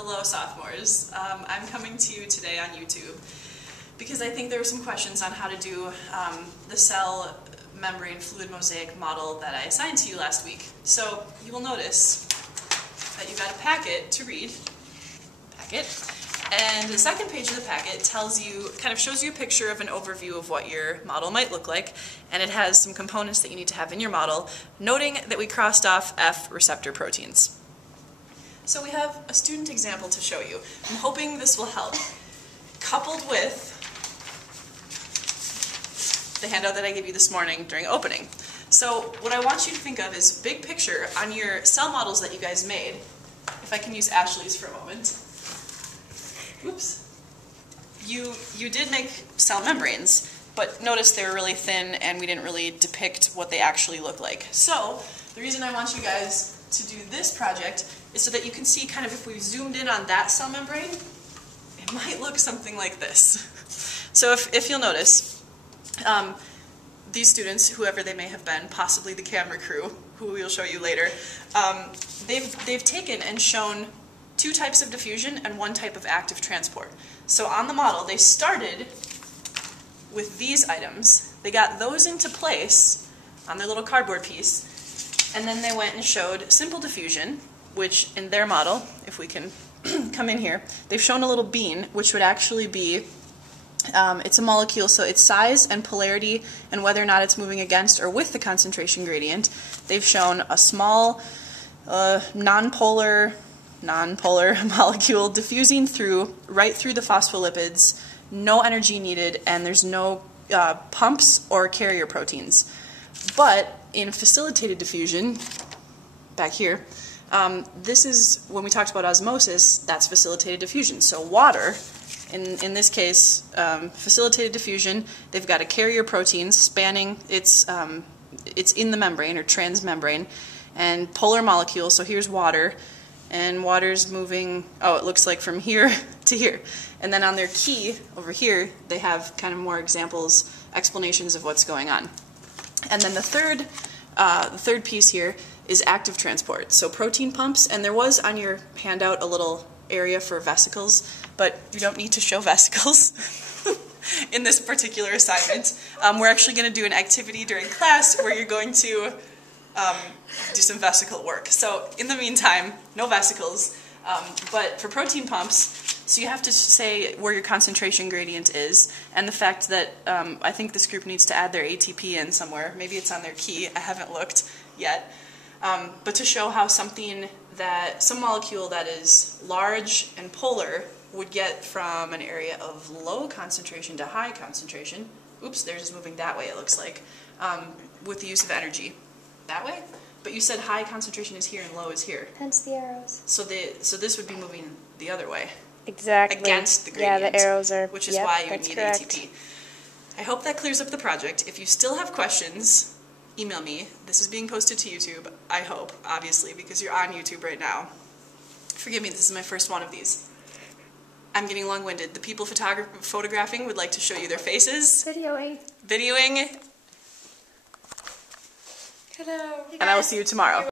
Hello sophomores. I'm coming to you today on YouTube because I think there were some questions on how to do the cell membrane fluid mosaic model that I assigned to you last week. So you will notice that you got a packet to read, and the second page of the packet tells you, kind of shows you a picture of an overview of what your model might look like, and it has some components that you need to have in your model, noting that we crossed off F receptor proteins. So we have a student example to show you. I'm hoping this will help, coupled with the handout that I gave you this morning during opening. So what I want you to think of is big picture on your cell models that you guys made. If I can use Ashley's for a moment. Oops. You did make cell membranes, but notice they were really thin and we didn't really depict what they actually look like. So the reason I want you guys to do this project is so that you can see kind of if we zoomed in on that cell membrane, it might look something like this. So if you'll notice, these students, whoever they may have been, possibly the camera crew, who we'll show you later, they've taken and shown two types of diffusion and one type of active transport. So on the model, they started with these items. They got those into place on their little cardboard piece, and then they went and showed simple diffusion, which in their model, if we can come in here, they've shown a little bean, which would actually be, it's a molecule, so its size and polarity and whether or not it's moving against or with the concentration gradient. They've shown a small non-polar molecule diffusing right through the phospholipids, no energy needed, and there's no pumps or carrier proteins. But in facilitated diffusion, back here, this is, when we talked about osmosis, that's facilitated diffusion. So water, in this case, facilitated diffusion, they've got a carrier protein spanning, it's in the membrane or transmembrane, and polar molecule, so here's water, and water's moving, oh, it looks like from here to here. And then on their key over here, they have kind of more examples, explanations of what's going on. And then the third piece here is active transport. So protein pumps, and there was on your handout a little area for vesicles, but you don't need to show vesicles in this particular assignment. We're actually going to do an activity during class where you're going to do some vesicle work. So in the meantime, no vesicles, but for protein pumps, so you have to say where your concentration gradient is, and the fact that I think this group needs to add their ATP in somewhere. Maybe it's on their key, I haven't looked yet. But to show how some molecule that is large and polar would get from an area of low concentration to high concentration. Oops, they're just moving that way, it looks like, with the use of energy. That way? But you said high concentration is here and low is here. Hence the arrows. So this would be moving the other way. Exactly. Against the gradient. Yeah, the arrows are, which is why you need ATP. I hope that clears up the project. If you still have questions, email me. This is being posted to YouTube, I hope, obviously, because you're on YouTube right now. Forgive me, this is my first one of these. I'm getting long-winded. The people photographing would like to show you their faces. Videoing. Videoing. Hello. And I will see you tomorrow.